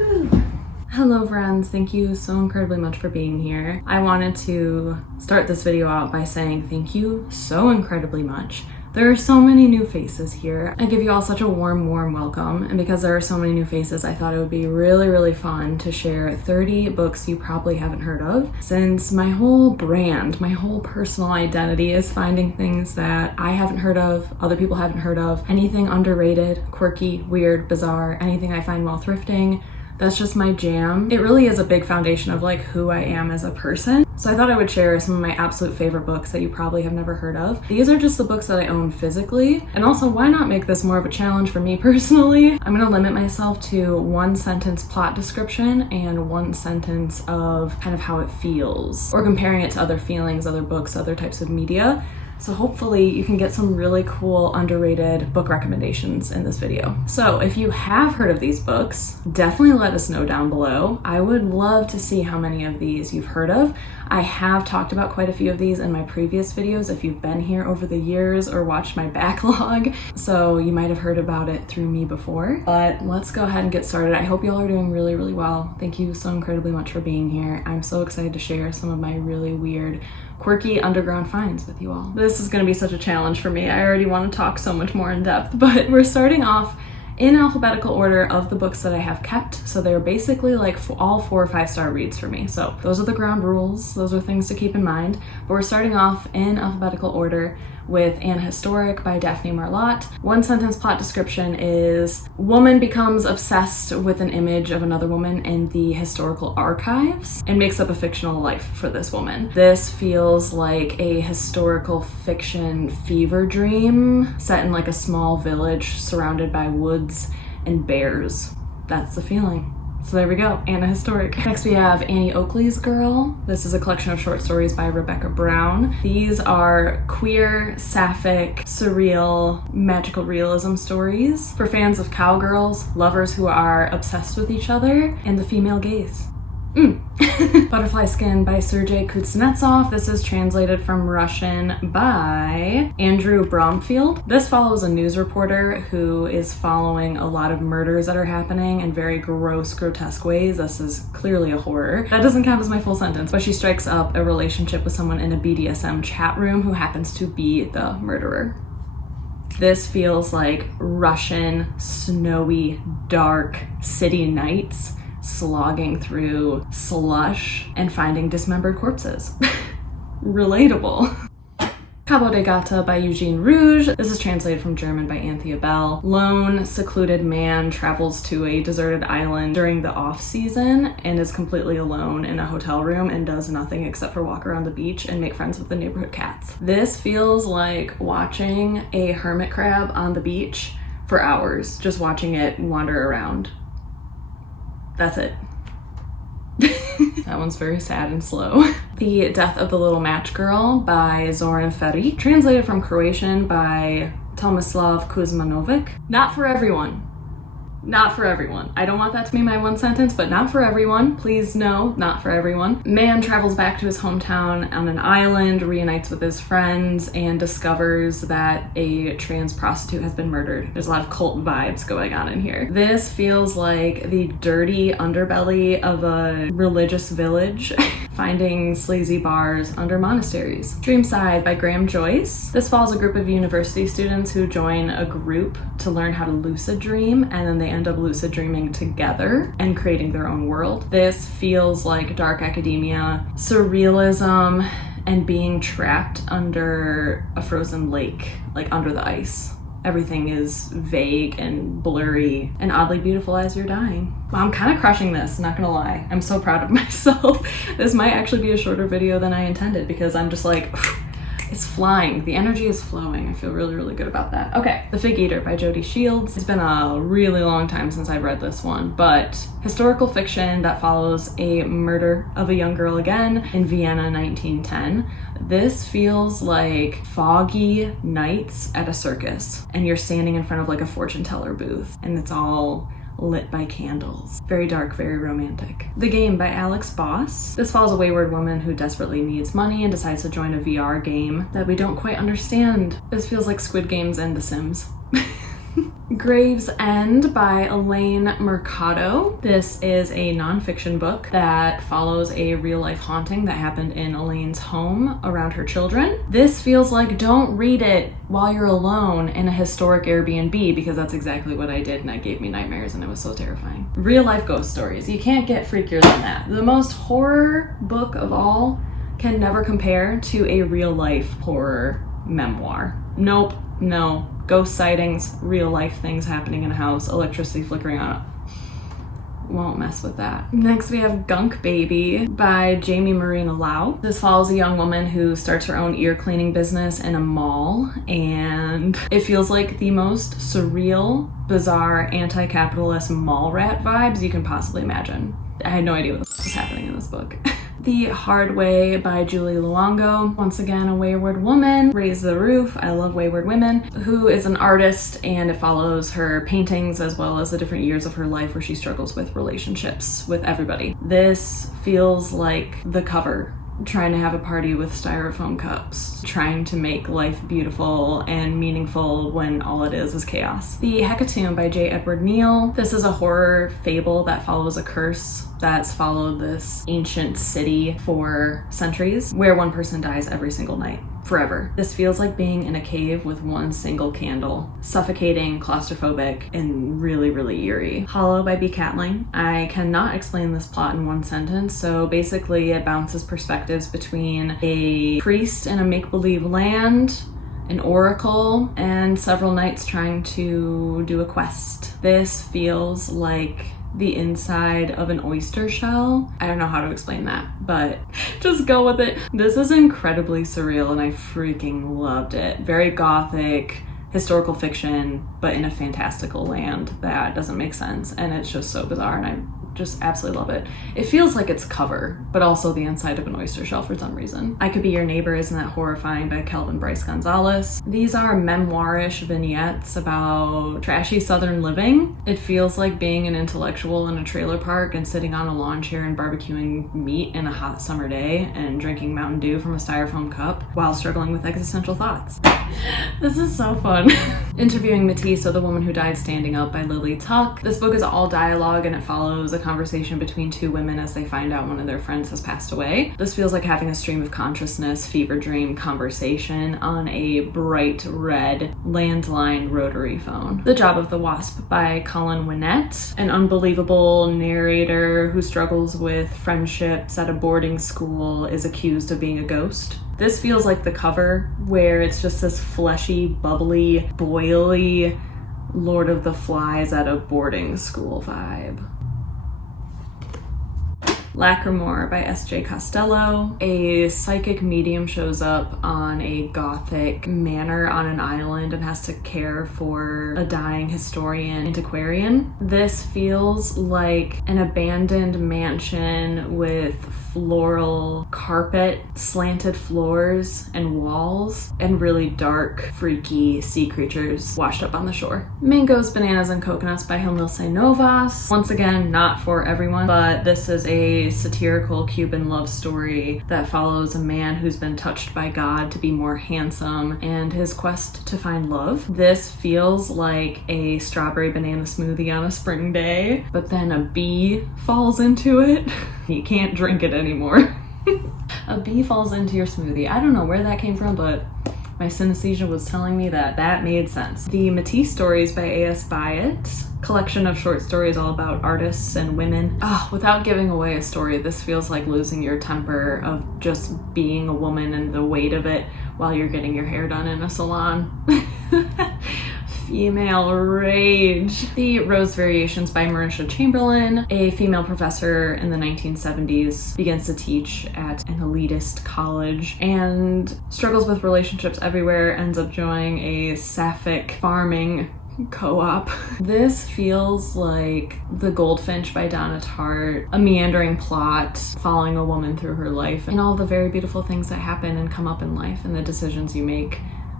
Hello friends, thank you so incredibly much for being here. I wanted to start this video out by saying thank you so incredibly much. There are so many new faces here. I give you all such a warm welcome, and because there are so many new faces, I thought it would be really fun to share 30 books you probably haven't heard of, since my whole brand, my whole personal identity is finding things that I haven't heard of, other people haven't heard of, anything underrated, quirky, weird, bizarre, anything I find while thrifting. That's just my jam. It really is a big foundation of like who I am as a person. So I thought I would share some of my absolute favorite books that you probably have never heard of. These are just the books that I own physically. And also, why not make this more of a challenge for me personally? I'm gonna limit myself to 1 sentence plot description and 1 sentence of kind of how it feels, or comparing it to other feelings, other books, other types of media. So hopefully you can get some really cool, underrated book recommendations in this video. So if you have heard of these books, definitely let us know down below. I would love to see how many of these you've heard of. I have talked about quite a few of these in my previous videos if you've been here over the years or watched my backlog. So you might have heard about it through me before. But let's go ahead and get started. I hope you all are doing really well. Thank you so incredibly much for being here. I'm so excited to share some of my really weird, quirky underground finds with you all. This is going to be such a challenge for me. I already want to talk so much more in depth, but we're starting off in alphabetical order of the books that I have kept. So they're basically like all 4 or 5 star reads for me. So those are the ground rules. Those are things to keep in mind. But we're starting off in alphabetical order with An Historic by Daphne Marlatt. 1 sentence plot description is: woman becomes obsessed with an image of another woman in the historical archives and makes up a fictional life for this woman. This feels like a historical fiction fever dream set in like a small village surrounded by woods and bears. That's the feeling. So there we go, Anna Historic. Next we have Annie Oakley's Girl. This is a collection of short stories by Rebecca Brown. These are queer, sapphic, surreal, magical realism stories for fans of cowgirls, lovers who are obsessed with each other, and the female gaze. Butterfly Skin by Sergey Kuznetsov. This is translated from Russian by Andrew Bromfield. This follows a news reporter who is following a lot of murders that are happening in very gross, grotesque ways. This is clearly a horror. That doesn't count as my full sentence, but she strikes up a relationship with someone in a BDSM chat room who happens to be the murderer. This feels like Russian, snowy, dark city nights, slogging through slush and finding dismembered corpses. Relatable. Cabo de Gata by Eugen Ruge. This is translated from German by Anthea Bell. Lone, secluded man travels to a deserted island during the off-season and is completely alone in a hotel room and does nothing except for walk around the beach and make friends with the neighborhood cats. This feels like watching a hermit crab on the beach for hours, just watching it wander around. That's it. That one's very sad and slow. The Death of the Little Match Girl by Zoran Ferić, translated from Croatian by Tomislav Kuzmanovic. Not for everyone. Not for everyone. I don't want that to be my 1 sentence, but not for everyone. Please no, not for everyone. Man travels back to his hometown on an island, reunites with his friends, and discovers that a trans prostitute has been murdered. There's a lot of cult vibes going on in here. This feels like the dirty underbelly of a religious village, finding sleazy bars under monasteries. Dreamside by Joyce. This follows a group of university students who join a group to learn how to lucid dream, and then they end up lucid dreaming together and creating their own world. This feels like dark academia, surrealism, and being trapped under a frozen lake, like under the ice. Everything is vague and blurry and oddly beautiful as you're dying. Wow, I'm kind of crushing this, not gonna lie. I'm so proud of myself. This might actually be a shorter video than I intended because I'm just like, it's flying. The energy is flowing. I feel really good about that. Okay, The Fig Eater by Jody Shields. It's been a really long time since I've read this one, but historical fiction that follows a murder of a young girl again in Vienna 1910. This feels like foggy nights at a circus and you're standing in front of like a fortune teller booth and it's all lit by candles. Very dark, very romantic. The Game by Alex Bos. This follows a wayward woman who desperately needs money and decides to join a VR game that we don't quite understand. This feels like Squid Games and The Sims. Gravesend by Elaine Mercado. This is a nonfiction book that follows a real-life haunting that happened in Elaine's home around her children. This feels like don't read it while you're alone in a historic Airbnb, because that's exactly what I did and it gave me nightmares and it was so terrifying. Real-life ghost stories. You can't get freakier than that. The most horror book of all can never compare to a real-life horror memoir. Nope, no. Ghost sightings, real life things happening in a house, electricity flickering on. Won't mess with that. Next we have Gunk Baby by Marina Lau. This follows a young woman who starts her own ear cleaning business in a mall, and it feels like the most surreal, bizarre, anti-capitalist mall rat vibes you can possibly imagine. I had no idea what was happening in this book. The Hard Way by Julie Luongo. Once again, a wayward woman. Raise the Roof. I love wayward women. Who is an artist, and it follows her paintings as well as the different years of her life where she struggles with relationships with everybody. This feels like the cover. Trying to have a party with styrofoam cups, trying to make life beautiful and meaningful when all it is chaos. The Hecatomb by J. Edward Neill. This is a horror fable that follows a curse that's followed this ancient city for centuries, where one person dies every single night, forever. This feels like being in a cave with one single candle, suffocating, claustrophobic, and really, really eerie. Hollow by B. Catling. I cannot explain this plot in one sentence, so basically it bounces perspectives between a priest in a make-believe land, an oracle, and several knights trying to do a quest. This feels like the inside of an oyster shell. I don't know how to explain that, but just go with it. This is incredibly surreal and I freaking loved it. Very gothic, historical fiction, but in a fantastical land that doesn't make sense, and it's just so bizarre, and I just absolutely love it. It feels like it's cover, but also the inside of an oyster shell for some reason. I Could Be Your Neighbor, Isn't That Horrifying by Kelvin Bryce Gonzalez. These are memoirish vignettes about trashy southern living. It feels like being an intellectual in a trailer park and sitting on a lawn chair and barbecuing meat in a hot summer day and drinking Mountain Dew from a styrofoam cup while struggling with existential thoughts. This is so fun. Interviewing Matisse, or The Woman Who Died Standing Up by Lily Tuck. This book is all dialogue and it follows a conversation between two women as they find out one of their friends has passed away. This feels like having a stream of consciousness, fever dream conversation on a bright red landline rotary phone. The Job of the Wasp by Colin Winnett, an unbelievable narrator who struggles with friendships at a boarding school, is accused of being a ghost. This feels like the cover, where it's just this fleshy, bubbly, boily Lord of the Flies at a boarding school vibe. Lacrimore by S.J. Costello. A psychic medium shows up on a gothic manor on an island and has to care for a dying historian antiquarian. This feels like an abandoned mansion with floral carpet, slanted floors and walls, and really dark, freaky sea creatures washed up on the shore. Mangoes, Bananas, and Coconuts by Hilmilce Novas. Once again, not for everyone, but this is a satirical Cuban love story that follows a man who's been touched by God to be more handsome and his quest to find love. This feels like a strawberry banana smoothie on a spring day, but then a bee falls into it. You can't drink it anymore. A bee falls into your smoothie. I don't know where that came from, but my synesthesia was telling me that that made sense. The Matisse Stories by A.S. Byatt, collection of short stories all about artists and women. Without giving away a story, this feels like losing your temper of just being a woman and the weight of it while you're getting your hair done in a salon. Female rage. The Rose Variations by Marisha Chamberlain, a female professor in the 1970s, begins to teach at an elitist college and struggles with relationships everywhere, ends up joining a sapphic farming co-op. This feels like The Goldfinch by Donna Tartt, a meandering plot following a woman through her life and all the very beautiful things that happen and come up in life and the decisions you make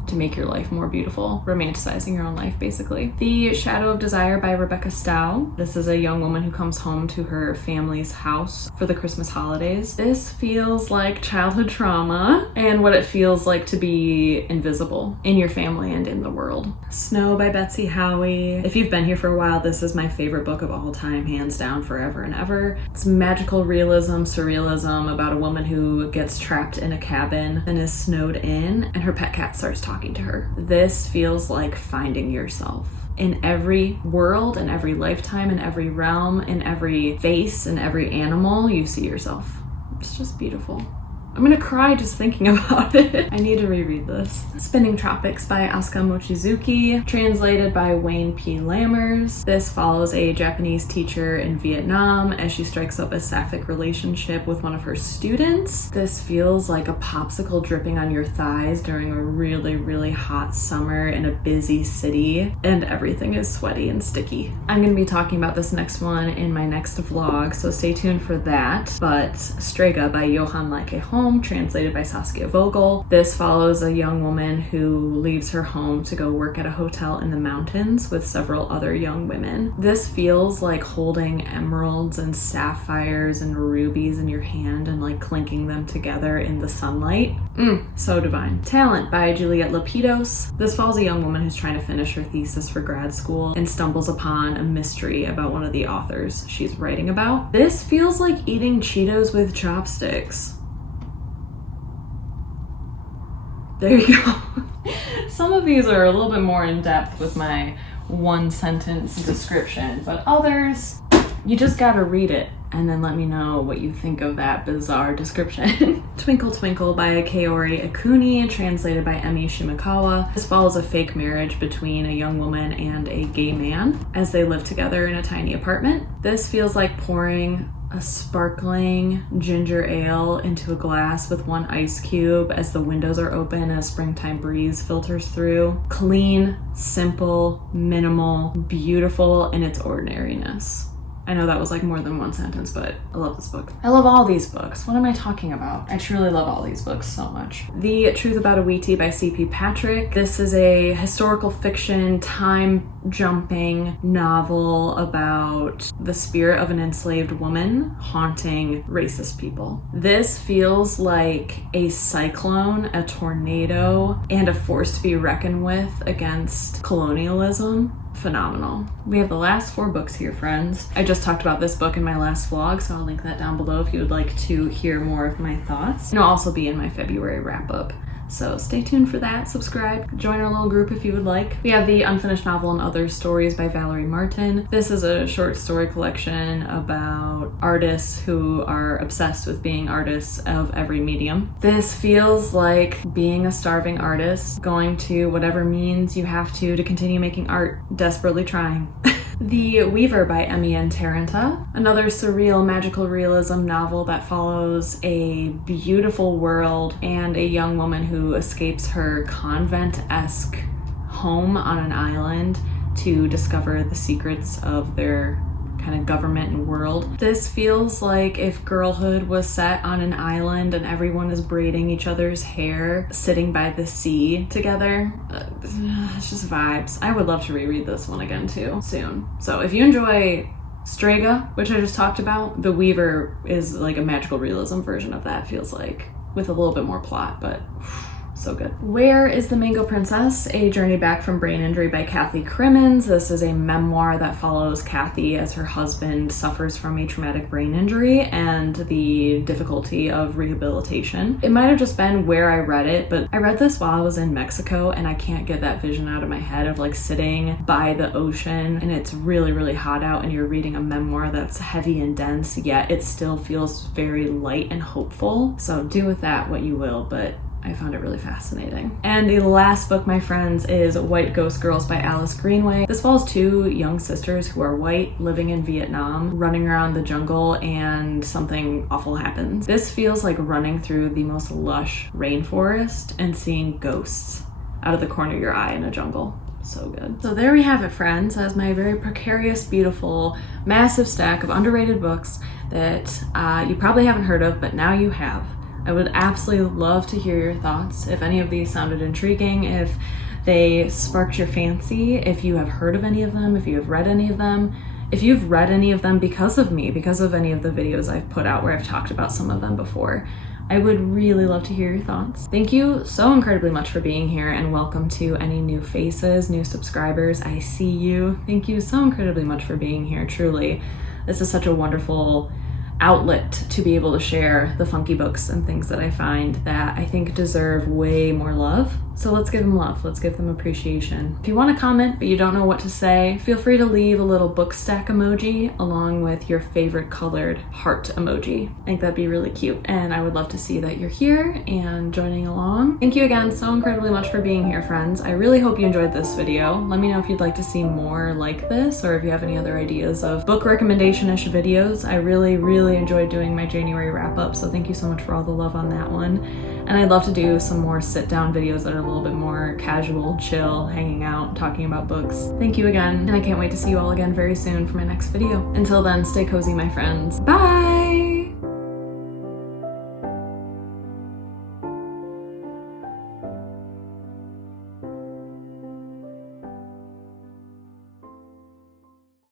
to make your life more beautiful, romanticizing your own life basically. The Shadow of Desire by Rebecca Stowe. This is a young woman who comes home to her family's house for the Christmas holidays. This feels like childhood trauma and what it feels like to be invisible in your family and in the world. Snow by Betsy Howie. If you've been here for a while, this is my favorite book of all time, hands down, forever and ever. It's magical realism, surrealism about a woman who gets trapped in a cabin and is snowed in, and her pet cat starts talking to her. This feels like finding yourself. In every world, in every lifetime, in every realm, in every face, in every animal, you see yourself. It's just beautiful. I'm gonna cry just thinking about it. I need to reread this. Spinning Tropics by Asuka Mochizuki, translated by Wayne P. Lammers. This follows a Japanese teacher in Vietnam as she strikes up a sapphic relationship with one of her students. This feels like a popsicle dripping on your thighs during a really, really hot summer in a busy city, and everything is sweaty and sticky. I'm gonna be talking about this next one in my next vlog, so stay tuned for that. But Strega by Johan Leike-Holm, translated by Saskia Vogel. This follows a young woman who leaves her home to go work at a hotel in the mountains with several other young women. This feels like holding emeralds and sapphires and rubies in your hand and like clinking them together in the sunlight. So divine. Talent by Juliette Lapidus. This follows a young woman who's trying to finish her thesis for grad school and stumbles upon a mystery about one of the authors she's writing about. This feels like eating Cheetos with chopsticks. There you go. Some of these are a little bit more in depth with my one sentence description, but others, you just gotta read it and then let me know what you think of that bizarre description. Twinkle Twinkle by Kaori Ikuni, translated by Emi Shimakawa. This follows a fake marriage between a young woman and a gay man as they live together in a tiny apartment. This feels like pouring a sparkling ginger ale into a glass with one ice cube as the windows are open and a springtime breeze filters through. Clean, simple, minimal, beautiful in its ordinariness. I know that was like more than one sentence, but I love this book. I love all these books. What am I talking about? I truly love all these books so much. The Truth About Awiti by C.P. Patrick. This is a historical fiction, time-jumping novel about the spirit of an enslaved woman haunting racist people. This feels like a cyclone, a tornado, and a force to be reckoned with against colonialism. Phenomenal. We have the last 4 books here, friends. I just talked about this book in my last vlog, so I'll link that down below if you would like to hear more of my thoughts. And it'll also be in my February wrap-up. So stay tuned for that, subscribe, join our little group if you would like. We have the Unfinished Novel and Other Stories by Valerie Martin. This is a short story collection about artists who are obsessed with being artists of every medium. This feels like being a starving artist, going to whatever means you have to continue making art, desperately trying. The Weaver by Emmy N. Taranta, another surreal magical realism novel that follows a beautiful world and a young woman who escapes her convent-esque home on an island to discover the secrets of their kind of government and world. This feels like if girlhood was set on an island and everyone is braiding each other's hair, sitting by the sea together. It's just vibes. I would love to reread this one again too soon. So if you enjoy Strega, which I just talked about, The Weaver is like a magical realism version of that, feels like, with a little bit more plot, but so good. Where is the Mango Princess? A Journey Back from Brain Injury by Kathy Crimmins. This is a memoir that follows Kathy as her husband suffers from a traumatic brain injury and the difficulty of rehabilitation. It might have just been where I read it, but I read this while I was in Mexico and I can't get that vision out of my head of like sitting by the ocean and it's really, really hot out and you're reading a memoir that's heavy and dense, yet it still feels very light and hopeful. So do with that what you will, but I found it really fascinating. And the last book, my friends, is White Ghost Girls by Alice Greenway. This follows 2 young sisters who are white, living in Vietnam, running around the jungle, and something awful happens. This feels like running through the most lush rainforest and seeing ghosts out of the corner of your eye in a jungle. So good. So there we have it, friends. That's my very precarious, beautiful, massive stack of underrated books that you probably haven't heard of, but now you have. I would absolutely love to hear your thoughts. If any of these sounded intriguing, if they sparked your fancy, if you have heard of any of them, if you have read any of them, if you've read any of them because of me, because of any of the videos I've put out where I've talked about some of them before, I would really love to hear your thoughts. Thank you so incredibly much for being here, and welcome to any new faces, new subscribers. I see you. Thank you so incredibly much for being here, truly. This is such a wonderful outlet to be able to share the funky books and things that I find that I think deserve way more love. So let's give them love, let's give them appreciation. If you want to comment but you don't know what to say, feel free to leave a little book stack emoji along with your favorite colored heart emoji. I think that'd be really cute, and I would love to see that you're here and joining along. Thank you again so incredibly much for being here, friends. I really hope you enjoyed this video. Let me know if you'd like to see more like this, or if you have any other ideas of book recommendation-ish videos. I really enjoyed doing my January wrap-up, so thank you so much for all the love on that one. And I'd love to do some more sit-down videos that are a little bit more casual, chill, hanging out, talking about books. Thank you again, and I can't wait to see you all again very soon for my next video. Until then, stay cozy, my friends. Bye!